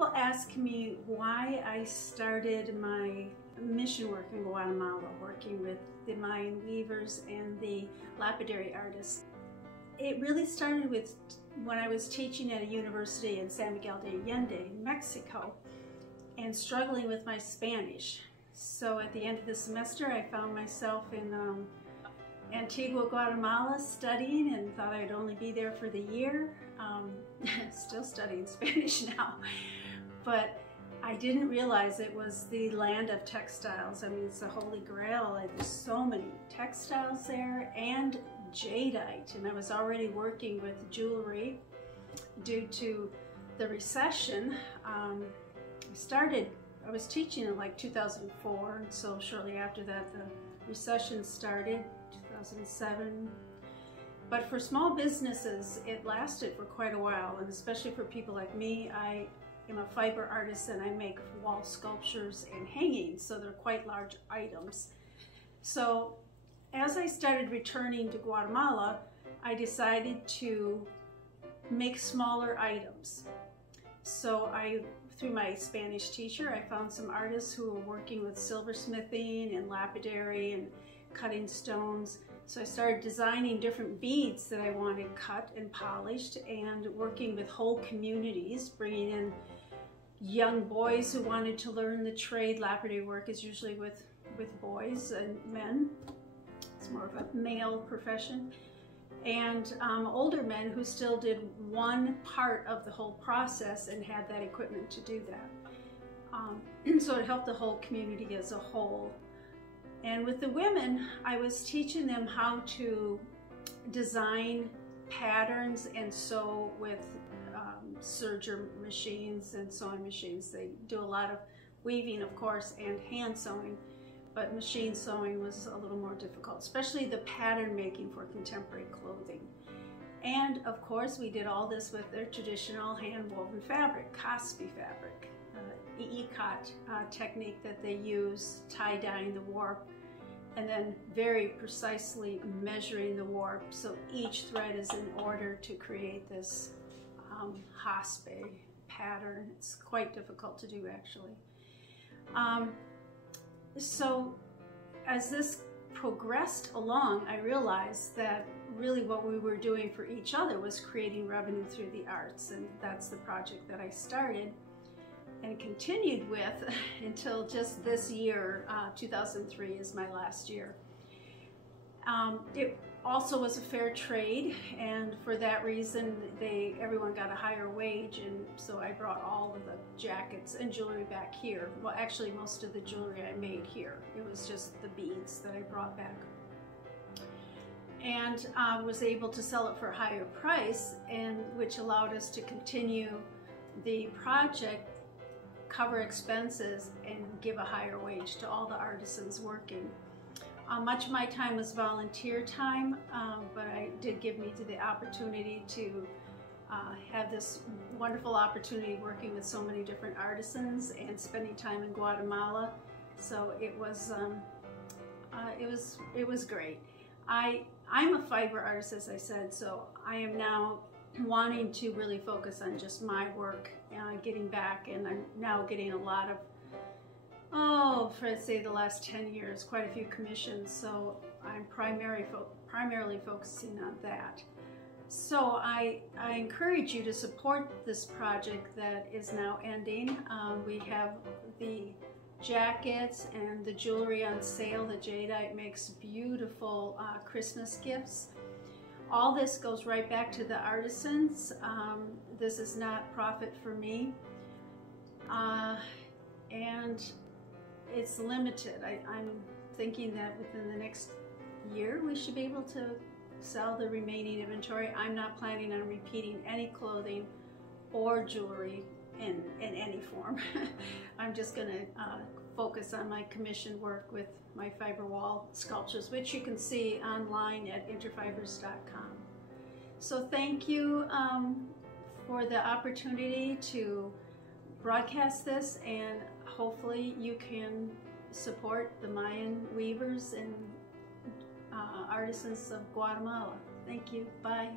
people ask me why I started my mission work in Guatemala, working with the Mayan weavers and the lapidary artists. It really started with when I was teaching at a university in San Miguel de Allende, Mexico, and struggling with my Spanish. So at the end of the semester, I found myself in Antigua, Guatemala, studying, and thought I'd only be there for the year. Still studying Spanish now, but I didn't realize it was the land of textiles. I mean, it's the Holy Grail. There's so many textiles there, and jadeite, and I was already working with jewelry due to the recession. I was teaching in like 2004, and so shortly after that the recession started, 2007. But for small businesses, it lasted for quite a while, and especially for people like me. I am a fiber artist and I make wall sculptures and hangings, so they're quite large items. So as I started returning to Guatemala, I decided to make smaller items. So through my Spanish teacher, I found some artists who were working with silversmithing and lapidary and cutting stones. So I started designing different beads that I wanted cut and polished, and working with whole communities, bringing in young boys who wanted to learn the trade. Lapidary work is usually with boys and men. It's more of a male profession. And older men who still did one part of the whole process and had that equipment to do that. So it helped the whole community as a whole. And with the women, I was teaching them how to design patterns and sew with serger machines and sewing machines. They do a lot of weaving, of course, and hand sewing, but machine sewing was a little more difficult, especially the pattern making for contemporary clothing. And of course, we did all this with their traditional hand-woven fabric, Caspi fabric. Ikat technique that they use, tie-dyeing the warp, and then very precisely measuring the warp so each thread is in order to create this haspe pattern. It's quite difficult to do, actually. So as this progressed along, I realized that really what we were doing for each other was creating revenue through the arts, and that's the project that I started and continued with until just this year. 2003 is my last year. It also was a fair trade, and for that reason everyone got a higher wage, and so I brought all of the jackets and jewelry back here. Well, actually most of the jewelry I made here. It was just the beads that I brought back, and was able to sell it for a higher price, and which allowed us to continue the project, cover expenses, and give a higher wage to all the artisans working. Much of my time was volunteer time, but it did give me the opportunity to have this wonderful opportunity working with so many different artisans and spending time in Guatemala. So it was great. I'm a fiber artist, as I said, so I am now wanting to really focus on just my work, getting back, and I'm now getting a lot of, for let's say the last 10 years, quite a few commissions, so I'm primarily focusing on that. So I encourage you to support this project that is now ending. We have the jackets and the jewelry on sale. The jadeite makes beautiful Christmas gifts. All this goes right back to the artisans. This is not profit for me. And it's limited. I'm thinking that within the next year we should be able to sell the remaining inventory. I'm not planning on repeating any clothing or jewelry in any form. I'm just going to focus on my commissioned work with my fiber wall sculptures, which you can see online at interfibers.com. So thank you for the opportunity to broadcast this, and hopefully you can support the Mayan weavers and artisans of Guatemala. Thank you. Bye.